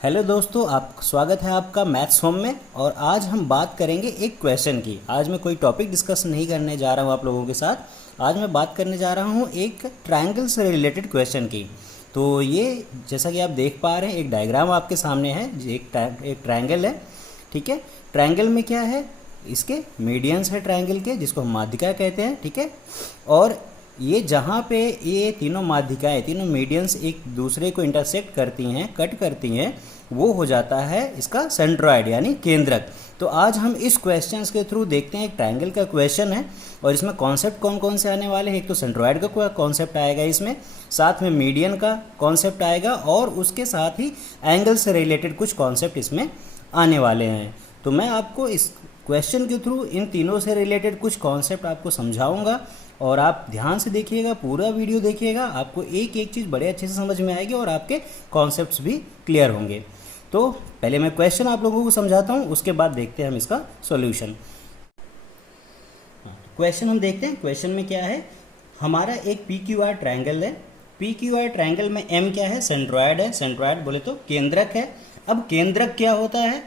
Hello दोस्तों, आप स्वागत है आपका मैथ्स होम में। और आज हम बात करेंगे एक क्वेश्चन की। आज मैं कोई टॉपिक डिस्कस नहीं करने जा रहा हूँ आप लोगों के साथ। आज मैं बात करने जा रहा हूँ एक ट्रायंगल से रिलेटेड क्वेश्चन की। तो ये जैसा कि आप देख पा रहे हैं, एक डायग्राम आपके सामने है। एक ट्रायंगल है, ठीक है। ट्रायंगल में क्या है, इसके मीडियंस है ट्रायंगल के, जिसको हम माध्यिका कहते हैं, ठीक है। और ये जहाँ पे ये तीनों माध्यिकाएं, तीनों मीडियंस एक दूसरे को इंटरसेक्ट करती हैं, कट करती हैं, वो हो जाता है इसका सेंट्रॉयड यानी केंद्रक। तो आज हम इस क्वेश्चंस के थ्रू देखते हैं। एक ट्रायंगल का क्वेश्चन है और इसमें कॉन्सेप्ट कौन कौन से आने वाले हैं। एक तो सेंट्रॉयड का कॉन्सेप्ट आएगा इसमें, साथ में मीडियन का कॉन्सेप्ट आएगा और उसके साथ ही एंगल से रिलेटेड कुछ कॉन्सेप्ट इसमें आने वाले हैं। तो मैं आपको इस क्वेश्चन के थ्रू इन तीनों से रिलेटेड कुछ कॉन्सेप्ट आपको समझाऊंगा और आप ध्यान से देखिएगा, पूरा वीडियो देखिएगा। आपको एक एक चीज़ बड़े अच्छे से समझ में आएगी और आपके कॉन्सेप्ट्स भी क्लियर होंगे। तो पहले मैं क्वेश्चन आप लोगों को समझाता हूँ, उसके बाद देखते हैं हम इसका सॉल्यूशन। क्वेश्चन हम देखते हैं। क्वेश्चन में क्या है, हमारा एक पी क्यू आर ट्रायंगल है। पी क्यू आर ट्रायंगल में एम क्या है, सेंट्रॉयड है। सेंट्रॉयड बोले तो केंद्रक है। अब केंद्रक क्या होता है,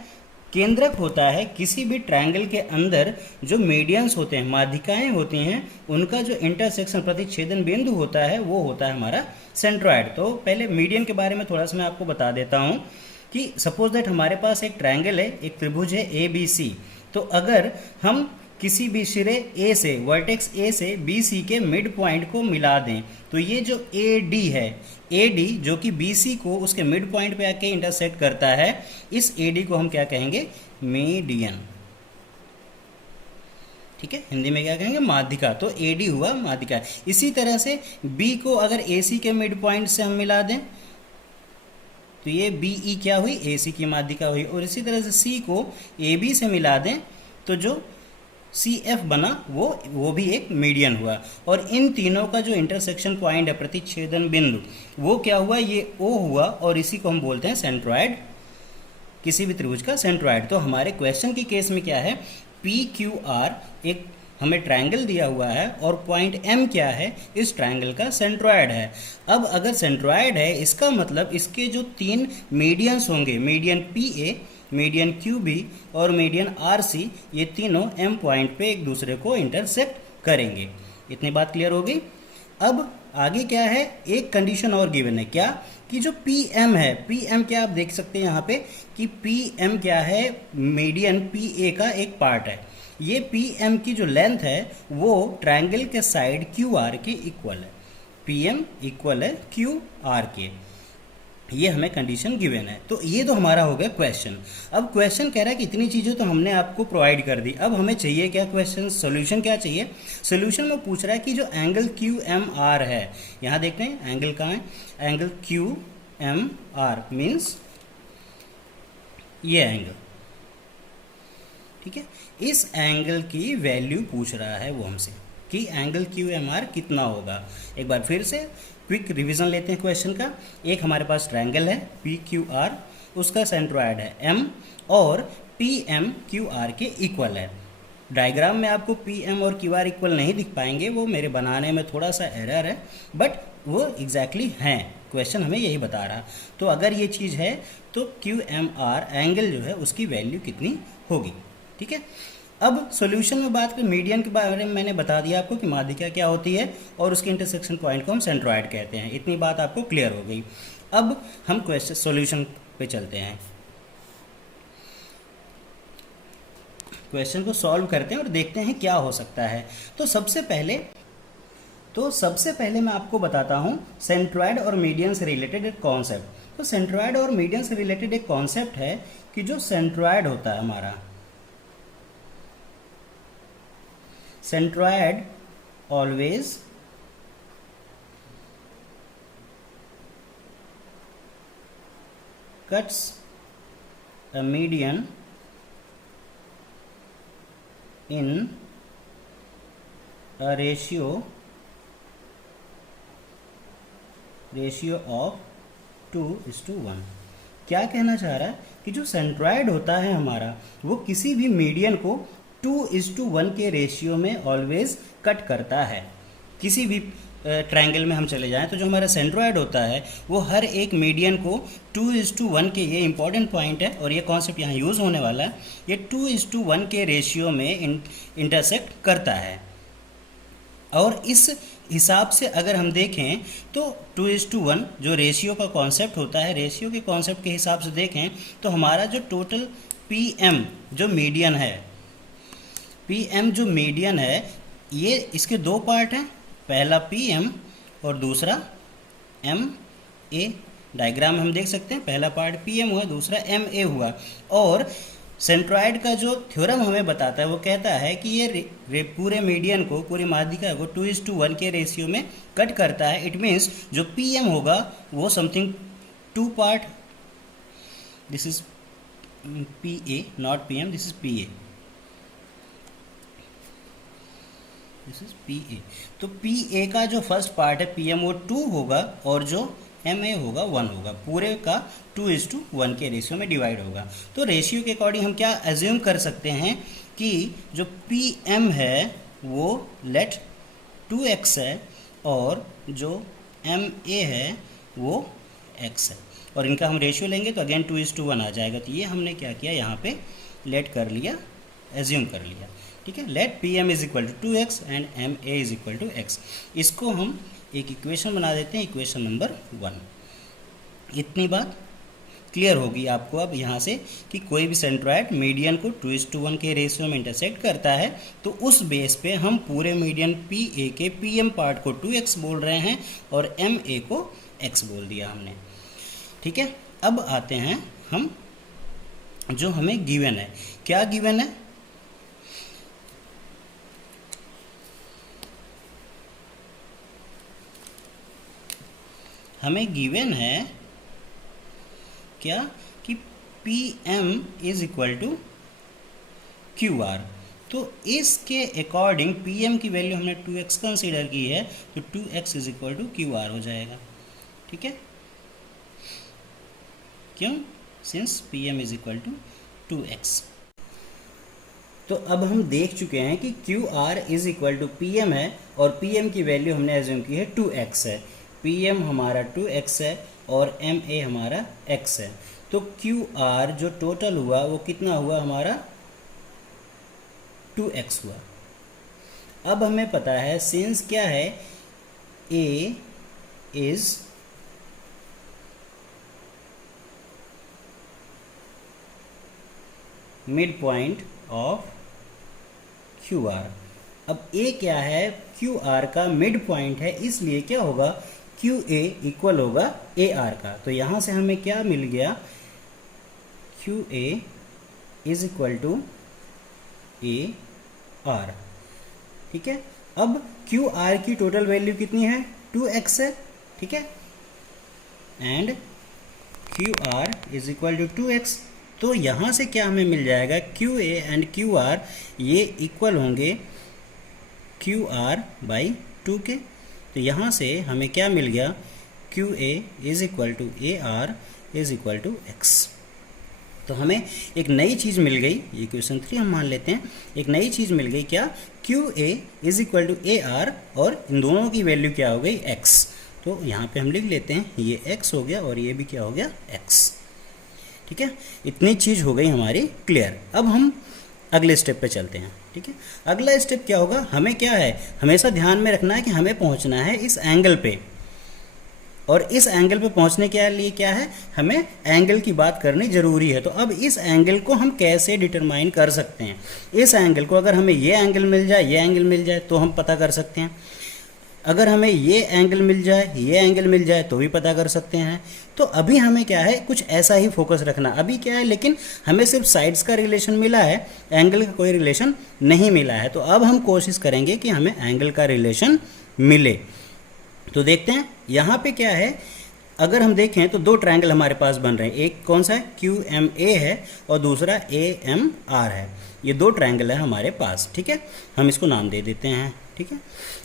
केंद्रक होता है किसी भी ट्रायंगल के अंदर जो मीडियंस होते हैं, माध्यिकाएं होती हैं, उनका जो इंटरसेक्शन प्रतिच्छेदन बिंदु होता है वो होता है हमारा सेंट्रॉयड। तो पहले मीडियन के बारे में थोड़ा सा मैं आपको बता देता हूँ कि सपोज दैट हमारे पास एक ट्रायंगल है, एक त्रिभुज है ए बी सी। तो अगर हम किसी भी सिरे ए से, वर्टेक्स ए से बी सी के मिड पॉइंट को मिला दें, तो ये जो ए डी है, ए डी जो कि बी सी को उसके मिड पॉइंट पे आके इंटरसेक्ट करता है, इस ए डी को हम क्या कहेंगे, मीडियन। ठीक है, हिंदी में क्या कहेंगे, माध्यिका। तो ए डी हुआ माध्यिका। इसी तरह से बी को अगर ए सी के मिड पॉइंट से हम मिला दें तो ये बी ई क्या हुई, ए सी की माध्यिका हुई। और इसी तरह से सी को ए बी से मिला दें तो जो सी एफ बना वो भी एक मीडियन हुआ। और इन तीनों का जो इंटरसेक्शन पॉइंट है, प्रतिच्छेदन बिंदु, वो क्या हुआ, ये ओ हुआ। और इसी को हम बोलते हैं सेंट्रॉयड, किसी भी त्रिभुज का सेंट्रॉयड। तो हमारे क्वेश्चन की केस में क्या है, पी क्यू आर एक हमें ट्रायंगल दिया हुआ है और पॉइंट एम क्या है, इस ट्रायंगल का सेंट्रॉयड है। अब अगर सेंट्रॉयड है, इसका मतलब इसके जो तीन मीडियंस होंगे, median P A, median Q B और मीडियन आर सी, ये तीनों एम पॉइंट पे एक दूसरे को इंटरसेक्ट करेंगे। इतनी बात क्लियर हो गई। अब आगे क्या है, एक कंडीशन और गिवन है, क्या कि जो पी एम है, पी एम क्या आप देख सकते हैं यहाँ पे कि पी एम क्या है, मीडियन पी ए का एक पार्ट है। ये पी एम की जो लेंथ है वो ट्रायंगल के साइड क्यू आर के इक्वल है। पी एम इक्वल है क्यू आर के, ये हमें कंडीशन गिवन है। तो ये तो हमारा हो गया क्वेश्चन। अब क्वेश्चन कह रहा है कि इतनी चीज़ें तो हमने आपको प्रोवाइड कर दी, अब हमें चाहिए क्या, क्वेश्चन सोल्यूशन क्या चाहिए। सोल्यूशन में पूछ रहा है कि जो एंगल क्यू एम आर है, यहाँ देखते हैं एंगल कहाँ है, angle Q M R means ये एंगल, ठीक है। इस एंगल की वैल्यू पूछ रहा है वो हमसे कि एंगल क्यू एम आर कितना होगा। एक बार फिर से क्विक रिवीजन लेते हैं क्वेश्चन का। एक हमारे पास ट्रायंगल है पी क्यू आर, उसका सेंट्रॉयड है एम और पी एम क्यू आर के इक्वल है। डायग्राम में आपको पी एम और क्यू आर इक्वल नहीं दिख पाएंगे, वो मेरे बनाने में थोड़ा सा एरर है, बट वो एग्जैक्टली हैं। क्वेश्चन हमें यही बता रहा। तो अगर ये चीज़ है तो क्यू एम आर एंगल जो है उसकी वैल्यू कितनी होगी, ठीक है। अब सॉल्यूशन में बात करें, मीडियन के बारे में मैंने बता दिया आपको कि माध्यिका क्या होती है और उसके इंटरसेक्शन पॉइंट को हम सेंट्रॉयड कहते हैं। इतनी बात आपको क्लियर हो गई। अब हम क्वेश्चन सॉल्यूशन पे चलते हैं, क्वेश्चन को सॉल्व करते हैं और देखते हैं क्या हो सकता है। तो सबसे पहले मैं आपको बताता हूँ सेंट्रॉयड और मीडियन से रिलेटेड एक कॉन्सेप्ट। तो सेंट्रॉयड और मीडियन से रिलेटेड एक कॉन्सेप्ट है कि जो सेंट्रॉयड होता है हमारा, centroid always cuts a median in a ratio of 2:1। क्या कहना चाह रहा है कि जो सेंट्रॉयड होता है हमारा, वो किसी भी मीडियन को 2:1 के रेशियो में ऑलवेज कट करता है। किसी भी ट्रायंगल में हम चले जाएं तो जो हमारा सेंट्रोइड होता है वो हर एक मीडियन को 2:1 के, ये इंपॉर्टेंट पॉइंट है और ये कॉन्सेप्ट यहाँ यूज़ होने वाला है, ये 2:1 के रेशियो में इंटरसेक्ट करता है। और इस हिसाब से अगर हम देखें तो 2:1 जो रेशियो का कॉन्सेप्ट होता है, रेशियो के कॉन्सेप्ट के हिसाब से देखें तो हमारा जो टोटल PM जो मीडियन है, PM जो मीडियन है, ये इसके दो पार्ट हैं, पहला PM और दूसरा MA। डायग्राम में हम देख सकते हैं, पहला पार्ट PM हुआ, दूसरा MA हुआ। और सेंट्रॉइड का जो थ्योरम हमें बताता है वो कहता है कि ये पूरे मीडियन को, पूरी माध्यिका को 2:1 के रेशियो में कट करता है। इट मीन्स जो PM होगा वो something 2 part, this is PA not PM, this is PA, this is PA। तो PA का जो फर्स्ट पार्ट है PM वो 2 होगा और जो MA होगा 1 होगा, पूरे का 2:1 के रेशियो में डिवाइड होगा। तो रेशियो के अकॉर्डिंग हम क्या एज्यूम कर सकते हैं कि जो PM है वो लेट 2x है और जो MA है वो x है, और इनका हम रेशियो लेंगे तो अगेन 2:1 आ जाएगा। तो ये हमने क्या किया, यहाँ पे लेट कर लिया, एज्यूम कर लिया, ठीक है। Let PM is equal to 2x and MA is equal to x। इसको हम एक इक्वेशन बना देते हैं, इक्वेशन नंबर 1। इतनी बात क्लियर होगी आपको अब यहाँ से कि कोई भी सेंट्रॉइड मीडियन को 2:1 के रेशियो में इंटरसेक्ट करता है तो उस बेस पे हम पूरे मीडियन PA के PM पार्ट को 2x बोल रहे हैं और MA को x बोल दिया हमने, ठीक है। अब आते हैं हम जो हमें गिवन है, क्या गिवन है, हमें गिवन है क्या कि PM is equal to QR। तो इसके अकॉर्डिंग PM की वैल्यू हमने 2x कंसीडर की है तो 2x is equal to QR हो जाएगा, ठीक है। क्यों? Since PM is equal to 2x। तो अब हम देख चुके हैं कि QR is equal to PM है और PM की वैल्यू हमने एज्यूम की है 2x है। PM हमारा 2x है और MA हमारा x है। तो QR जो टोटल हुआ वो कितना हुआ हमारा 2x हुआ। अब हमें पता है सिंस क्या है, A is mid point of QR। अब A क्या है, QR का मिड पॉइंट है, इसलिए क्या होगा, QA इक्वल होगा AR का। तो यहाँ से हमें क्या मिल गया, QA is equal to AR, ठीक है। अब QR की टोटल वैल्यू कितनी है, 2x है, ठीक है, and QR is equal to 2x। तो यहाँ से क्या हमें मिल जाएगा, QA एंड QR ये इक्वल होंगे QR बाई 2 के। तो यहाँ से हमें क्या मिल गया, QA is equal to AR is equal to x। तो हमें एक नई चीज़ मिल गई, ये क्वेश्चन 3 हम मान लेते हैं, एक नई चीज़ मिल गई क्या, QA is equal to AR और इन दोनों की वैल्यू क्या हो गई, x। तो यहाँ पे हम लिख लेते हैं ये x हो गया और ये भी क्या हो गया, x, ठीक है। इतनी चीज़ हो गई हमारी क्लियर। अब हम अगले स्टेप पे चलते हैं, ठीक है। अगला स्टेप क्या होगा, हमें क्या है, हमेशा ध्यान में रखना है कि हमें पहुंचना है इस एंगल पे, और इस एंगल पे पहुंचने के लिए क्या है, हमें एंगल की बात करनी जरूरी है। तो अब इस एंगल को हम कैसे डिटरमाइन कर सकते हैं, इस एंगल को अगर हमें ये एंगल मिल जाए, ये एंगल मिल जाए तो हम पता कर सकते हैं, अगर हमें ये एंगल मिल जाए, ये एंगल मिल जाए तो भी पता कर सकते हैं। तो अभी हमें क्या है, कुछ ऐसा ही फोकस रखना। अभी क्या है, लेकिन हमें सिर्फ साइड्स का रिलेशन मिला है, एंगल का कोई रिलेशन नहीं मिला है। तो अब हम कोशिश करेंगे कि हमें एंगल का रिलेशन मिले। तो देखते हैं यहाँ पे क्या है, अगर हम देखें तो दो ट्रायंगल हमारे पास बन रहे हैं, एक कौन सा है, QMA है और दूसरा AMR है। ये दो ट्रायंगल है हमारे पास, ठीक है, हम इसको नाम दे देते हैं, ठीक है।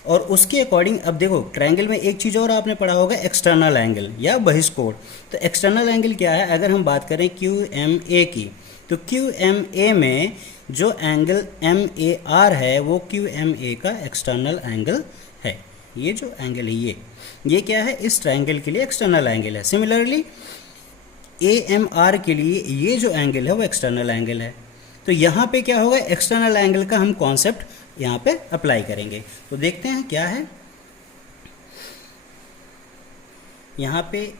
और उसके अकॉर्डिंग अब देखो ट्रायंगल में एक चीज़ और आपने पढ़ा होगा, एक्सटर्नल एंगल या बहिष्कोण। तो एक्सटर्नल एंगल क्या है, अगर हम बात करें QMA की, तो QMA में जो एंगल MAR है वो QMA का एक्सटर्नल एंगल है, ये जो एंगल है ये क्या है, इस ट्रायंगल के लिए एक्सटर्नल एंगल है। सिमिलरली AMR के लिए ये जो एंगल है वो एक्सटर्नल एंगल है। तो यहाँ पे क्या होगा, एक्सटर्नल एंगल का हम कॉन्सेप्ट यहाँ पे अप्लाई करेंगे। तो देखते हैं क्या है यहाँ पे।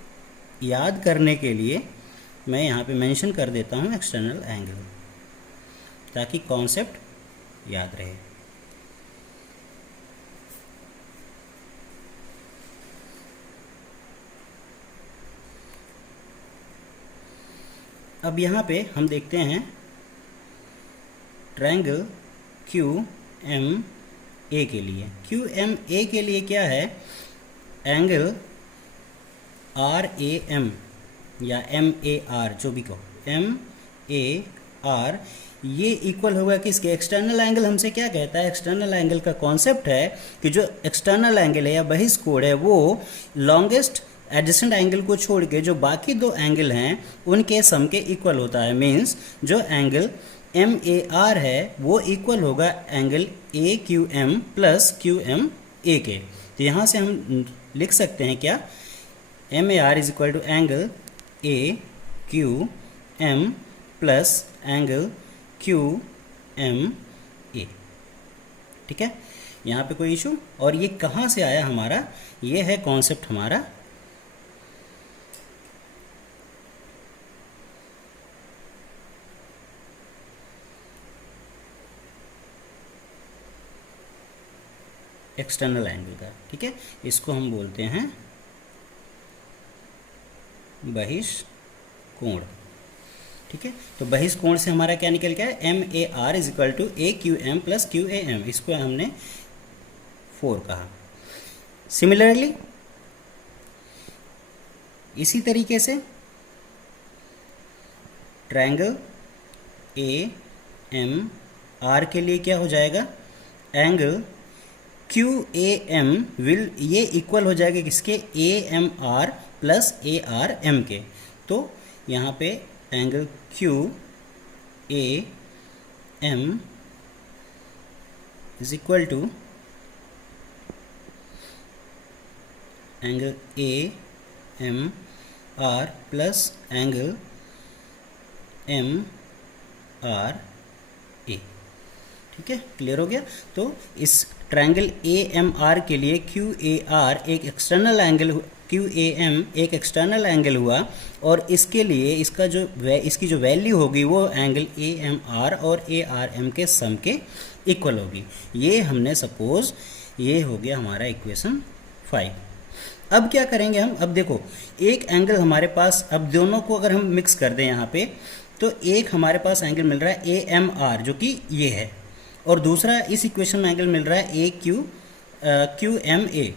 याद करने के लिए मैं यहाँ पे मेंशन कर देता हूँ एक्सटर्नल एंगल, ताकि कॉन्सेप्ट याद रहे। अब यहाँ पे हम देखते हैं ट्रायंगल QMA के लिए। QMA के लिए क्या है, एंगल RAM या MAR जो भी कहो, MAR ये इक्वल होगा किसके, एक्सटर्नल एंगल हमसे क्या कहता है, एक्सटर्नल एंगल का कॉन्सेप्ट है कि जो एक्सटर्नल एंगल है या बहिष्कोण है वो लॉन्गेस्ट एडजेसेंट एंगल को छोड़ के जो बाकी दो एंगल हैं उनके सम के इक्वल होता है। मीन्स जो एंगल MAR है वो इक्वल होगा एंगल AQM प्लस QMA के। तो यहाँ से हम लिख सकते हैं क्या, MAR is equal to angle AQM plus angle QMA। ठीक है, यहाँ पे कोई इशू। और ये कहाँ से आया हमारा, ये है कॉन्सेप्ट हमारा एक्सटर्नल एंगल का। ठीक है, इसको हम बोलते हैं बहिष्कोण। ठीक है, तो बहिष्कोण से हमारा क्या निकल गया है, MAR is equal to AQM plus QAM। इसको हमने 4 कहा। सिमिलरली इसी तरीके से ट्रायंगल AMR के लिए क्या हो जाएगा, एंगल QAM विल ये इक्वल हो जाएगा किसके, AMR प्लस ARM के। तो यहाँ पे angle QAM is equal to angle AMR plus angle MRA। ठीक है, क्लियर हो गया। तो इस ट्रायंगल AMR के लिए QAR एक एक्सटर्नल एंगल, QAM एक एक्सटर्नल एंगल हुआ, और इसके लिए इसकी जो वैल्यू होगी वो एंगल AMR और ARM के सम के इक्वल होगी। ये हमने सपोज, ये हो गया हमारा इक्वेशन 5। अब क्या करेंगे हम, अब देखो एक एंगल हमारे पास, अब दोनों को अगर हम मिक्स कर दें यहाँ पे, तो एक हमारे पास एंगल मिल रहा है AMR जो कि ये है, और दूसरा इस इक्वेशन में एंगल मिल रहा है QMA।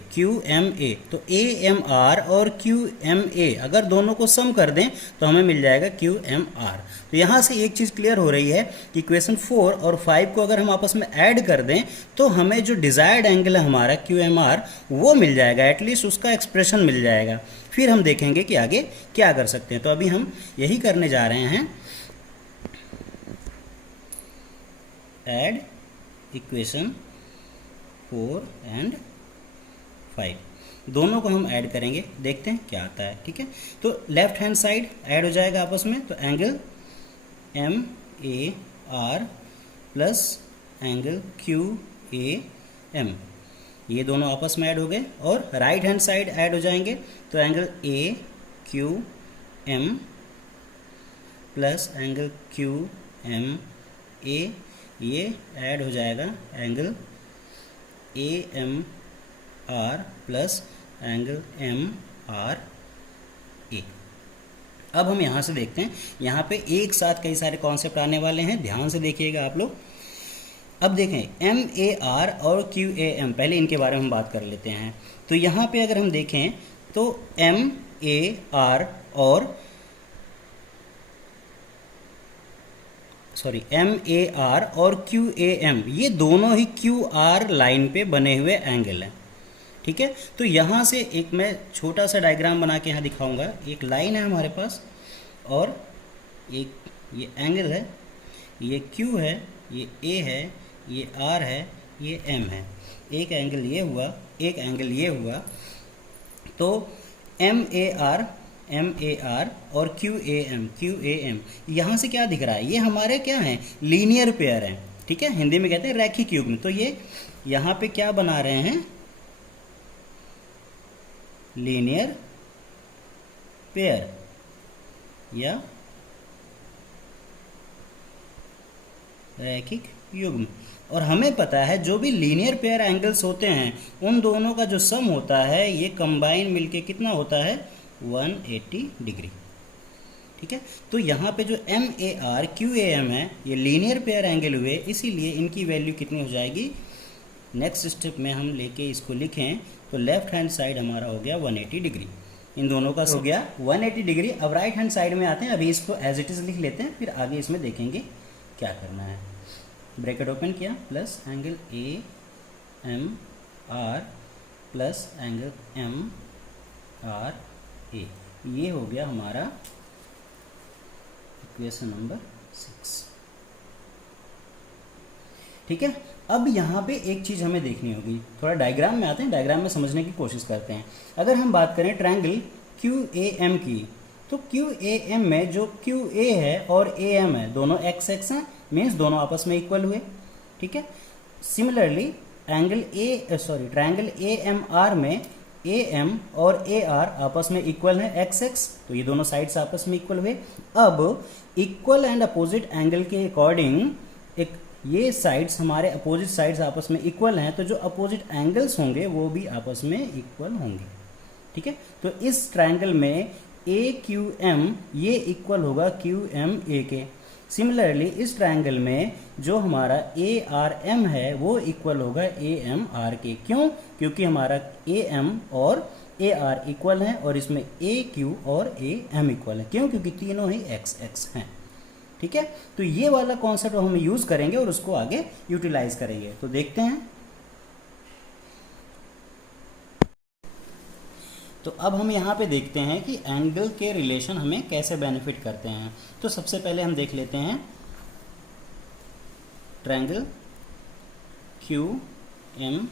तो AMR और QMA अगर दोनों को सम कर दें तो हमें मिल जाएगा QMR। तो यहाँ से एक चीज़ क्लियर हो रही है कि इक्वेशन 4 और 5 को अगर हम आपस में ऐड कर दें तो हमें जो डिज़ायर्ड एंगल है हमारा QMR वो मिल जाएगा, एटलीस्ट उसका एक्सप्रेशन मिल जाएगा। फिर हम देखेंगे कि आगे क्या कर सकते हैं। तो अभी हम यही करने जा रहे हैं, ऐड इक्वेशन 4 एंड 5 दोनों को हम ऐड करेंगे, देखते हैं क्या आता है। ठीक है, तो लेफ्ट हैंड साइड ऐड हो जाएगा आपस में, तो angle MAR plus angle QAM ये दोनों आपस में ऐड हो गए, और राइट हैंड साइड ऐड हो जाएंगे, तो angle AQM plus angle QMA ये ऐड हो जाएगा angle AMR plus angle MRA। अब हम यहाँ से देखते हैं, यहाँ पे एक साथ कई सारे कॉन्सेप्ट आने वाले हैं, ध्यान से देखिएगा आप लोग। अब देखें MAR और QAM, पहले इनके बारे में हम बात कर लेते हैं। तो यहाँ पे अगर हम देखें तो MAR और QAM ये दोनों ही QR लाइन पे बने हुए एंगल हैं। ठीक है, तो यहाँ से एक मैं छोटा सा डायग्राम बना के यहाँ दिखाऊंगा। एक लाइन है हमारे पास और एक ये एंगल है, ये Q है, ये A है, ये R है, ये M है। एक एंगल ये हुआ एक एंगल ये हुआ, तो एम ए आर और क्यू ए एम यहाँ से क्या दिख रहा है, ये हमारे क्या हैं, लीनियर पेयर हैं, ठीक है, हिंदी में कहते हैं रैखिक युग्म। तो ये यहाँ पे क्या बना रहे हैं, लीनियर पेयर या रैखिक युग्म। और हमें पता है जो भी लीनियर पेयर एंगल्स होते हैं उन दोनों का जो सम होता है ये कंबाइन मिलके कितना होता है, 180 डिग्री, ठीक है। तो यहाँ पे जो M A R Q A M है ये लीनियर पेयर एंगल हुए, इसीलिए इनकी वैल्यू कितनी हो जाएगी, नेक्स्ट स्टेप में हम लेके इसको लिखें तो लेफ्ट हैंड साइड हमारा हो गया 180 डिग्री, इन दोनों का हो गया 180 डिग्री। अब राइट हैंड साइड में आते हैं, अभी इसको एज इट इज़ लिख लेते हैं, फिर आगे इसमें देखेंगे क्या करना है। ब्रैकेट ओपन किया, plus angle A M R plus angle M R A, ये हो गया हमारा इक्वेशन नंबर 6, ठीक है। अब यहाँ पे एक चीज़ हमें देखनी होगी, थोड़ा डायग्राम में आते हैं, डायग्राम में समझने की कोशिश करते हैं। अगर हम बात करें ट्रायंगल क्यू ए एम की, तो क्यू ए एम में जो क्यू ए है और ए एम है दोनों एक्स एक्स हैं, मीन्स दोनों आपस में इक्वल हुए, ठीक है। Similarly triangle A M R में ए एम और ए आर आपस में इक्वल है एक्स एक्स, तो ये दोनों साइड्स आपस में इक्वल हुए। अब इक्वल एंड अपोजिट एंगल के अकॉर्डिंग एक ये साइड्स हमारे अपोजिट साइड्स आपस में इक्वल हैं, तो जो अपोजिट एंगल्स होंगे वो भी आपस में इक्वल होंगे, ठीक है। तो इस ट्रायंगल में ए क्यू एम ये इक्वल होगा क्यू एम ए के। सिमिलरली इस ट्रायंगल में जो हमारा ए आर एम है वो इक्वल होगा ए एम आर के। क्यों? क्योंकि हमारा ए एम और ए आर इक्वल है और इसमें ए क्यू और ए एम इक्वल है। क्यों? क्योंकि तीनों ही एक्स एक्स हैं, ठीक है। तो ये वाला कॉन्सेप्ट हम यूज करेंगे और उसको आगे यूटिलाइज करेंगे। तो देखते हैं। तो अब हम यहाँ पे देखते हैं कि एंगल के रिलेशन हमें कैसे बेनिफिट करते हैं। तो सबसे पहले हम देख लेते हैं ट्रायंगल क्यू एम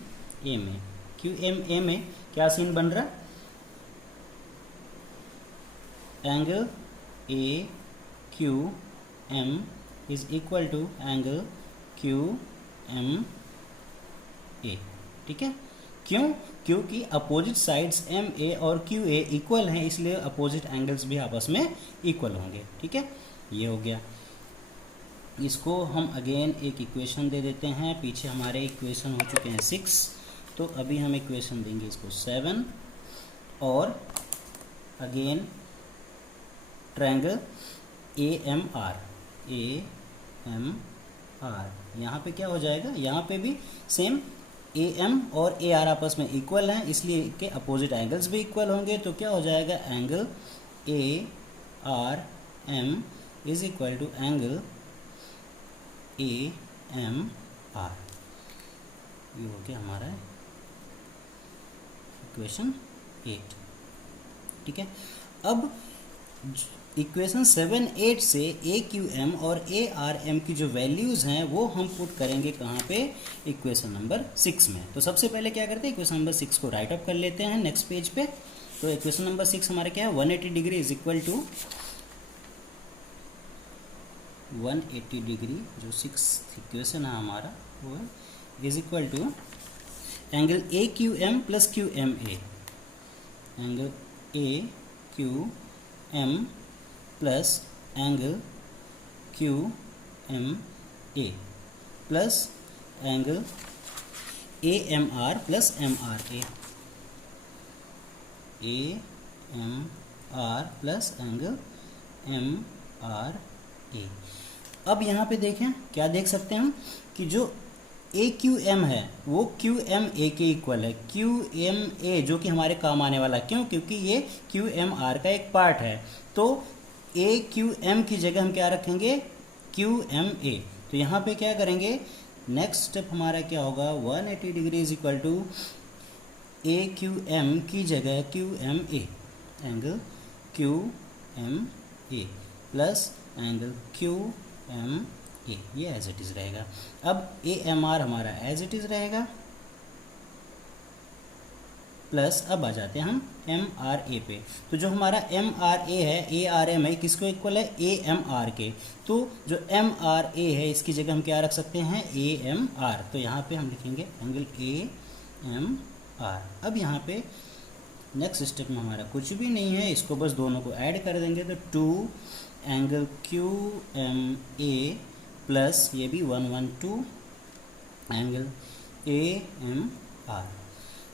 ए में। क्यू एम ए में क्या सीन बन रहा है, angle A Q M is equal to angle Q M A, ठीक है। क्यों? क्योंकि अपोजिट साइड्स एम ए और क्यू ए इक्वल हैं, इसलिए अपोजिट एंगल्स भी आपस में इक्वल होंगे, ठीक है। ये हो गया। इसको हम अगेन एक इक्वेशन दे देते हैं। पीछे हमारे इक्वेशन हो चुके हैं 6, तो अभी हम इक्वेशन देंगे इसको 7। और again triangle A M R, A M R, यहाँ पे क्या हो जाएगा, यहाँ पे भी सेम ए एम और ए आर आपस में इक्वल हैं, इसलिए के अपोजिट एंगल्स भी इक्वल होंगे। तो क्या हो जाएगा, angle A R M is equal to angle A M R. ये हो गया हमारा इक्वेशन 8, ठीक है। अब इक्वेशन 7, 8 से ए क्यू एम और ए आर एम की जो वैल्यूज़ हैं वो हम पुट करेंगे कहाँ पे, इक्वेशन नंबर 6 में। तो सबसे पहले क्या करते हैं, इक्वेशन नंबर 6 को राइट अप कर लेते हैं नेक्स्ट पेज पे। तो इक्वेशन नंबर 6 हमारा क्या है, 180 degree is equal to 180 degree, जो 6 इक्वेशन है हमारा वो is equal to angle A Q M plus Q M A, angle A Q M plus angle Q M A plus angle A M R plus M R A M R plus angle M R A. अब यहाँ पे देखें, क्या देख सकते हैं हम कि जो ए क्यू एम है वो क्यू एम ए के इक्वल है। क्यू एम ए जो कि हमारे काम आने वाला, क्यों? क्योंकि ये क्यू एम आर का एक पार्ट है। तो ए क्यू एम की जगह हम क्या रखेंगे, क्यू एम ए। तो यहाँ पे क्या करेंगे, नेक्स्ट स्टेप हमारा क्या होगा, 180 degree is equal to A Q M की जगह Q M A, angle Q M A plus angle Q M A, ये एज इट इज़ रहेगा। अब ए एम आर हमारा एज इट इज़ रहेगा, प्लस अब आ जाते हैं हम एम आर ए पे। तो जो हमारा एम आर ए है, ए आर एम है, किसको इक्वल है, ए एम आर के। तो जो एम आर ए है इसकी जगह हम क्या रख सकते हैं, ए एम आर। तो यहाँ पे हम लिखेंगे एंगल ए एम आर। अब यहाँ पे नेक्स्ट स्टेप में हमारा कुछ भी नहीं है, इसको बस दोनों को ऐड कर देंगे। तो 2 angle Q M A plus ये भी 112 angle A M R.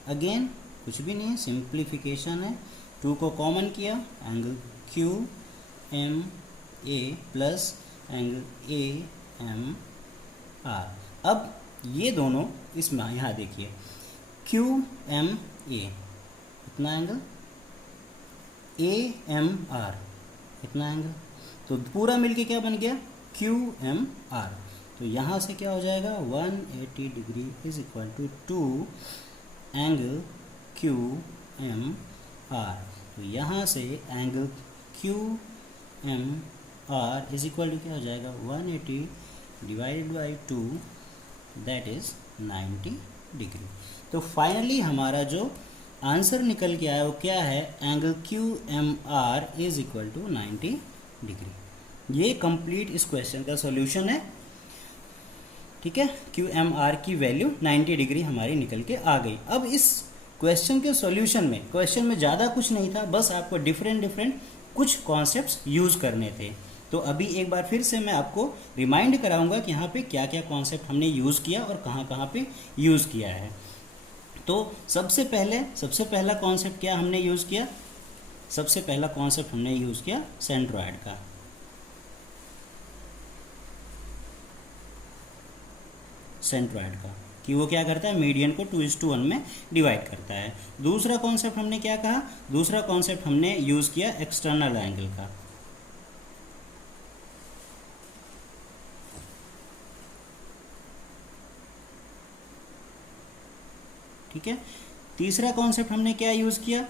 Again कुछ भी नहीं है, सिंप्लीफिकेशन है। 2 को कॉमन किया, angle Q M A plus angle A M R. अब ये दोनों इसमें यहाँ देखिए, क्यू एम ए इतना एंगल, ए एम आर इतना एंगल, तो पूरा मिलके क्या बन गया, क्यू एम आर। तो यहाँ से क्या हो जाएगा, 180 degree is equal to 2 angle Q M R. तो यहाँ से angle Q M R is equal to क्या हो जाएगा, 180 divided by 2 that is 90 degree. तो फाइनली हमारा जो आंसर निकल के आया वो क्या है, angle Q M R is equal to 90 degree. ये कंप्लीट इस क्वेश्चन का सॉल्यूशन है। ठीक है, क्यू एम आर की वैल्यू 90 डिग्री हमारी निकल के आ गई। अब इस क्वेश्चन के सॉल्यूशन में, क्वेश्चन में ज़्यादा कुछ नहीं था, बस आपको डिफरेंट कुछ कॉन्सेप्ट्स यूज़ करने थे। तो अभी एक बार फिर से मैं आपको रिमाइंड कराऊंगा कि यहाँ पे क्या क्या कॉन्सेप्ट हमने यूज़ किया और कहाँ पे यूज़ किया है। तो सबसे पहला कॉन्सेप्ट क्या हमने यूज़ किया, सबसे पहला कॉन्सेप्ट हमने यूज़ किया सेंट्रॉयड का। सेंट्रॉयड का कि वो क्या करता है, मीडियन को 2:1 में डिवाइड करता है। दूसरा कॉन्सेप्ट हमने क्या कहा, दूसरा कॉन्सेप्ट हमने यूज़ किया एक्सटर्नल एंगल का। ठीक है, तीसरा कॉन्सेप्ट हमने क्या यूज़ किया,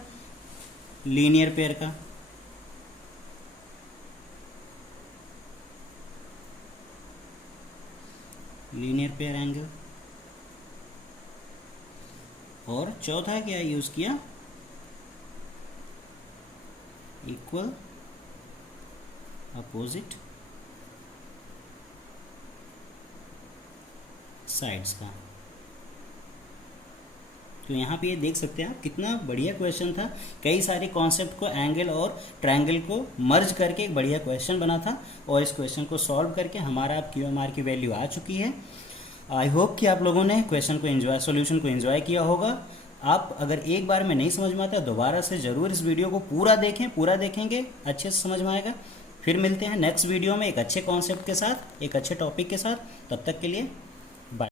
लीनियर पेयर का। Linear pair angle. और चौथा क्या यूज किया, इक्वल अपोजिट साइड्स का। तो यहाँ पे ये देख सकते हैं आप, कितना बढ़िया क्वेश्चन था। कई सारे कॉन्सेप्ट को, एंगल और ट्रायंगल को मर्ज करके एक बढ़िया क्वेश्चन बना था, और इस क्वेश्चन को सॉल्व करके हमारा अब क्यू एम आर की वैल्यू आ चुकी है। आई होप कि आप लोगों ने क्वेश्चन को एंजॉय, सॉल्यूशन को एंजॉय किया होगा। आप अगर एक बार में नहीं समझ में आता, दोबारा से ज़रूर इस वीडियो को पूरा देखें, पूरा देखेंगे अच्छे से समझ में आएगा। फिर मिलते हैं नेक्स्ट वीडियो में एक अच्छे कॉन्सेप्ट के साथ, एक अच्छे टॉपिक के साथ। तब तक के लिए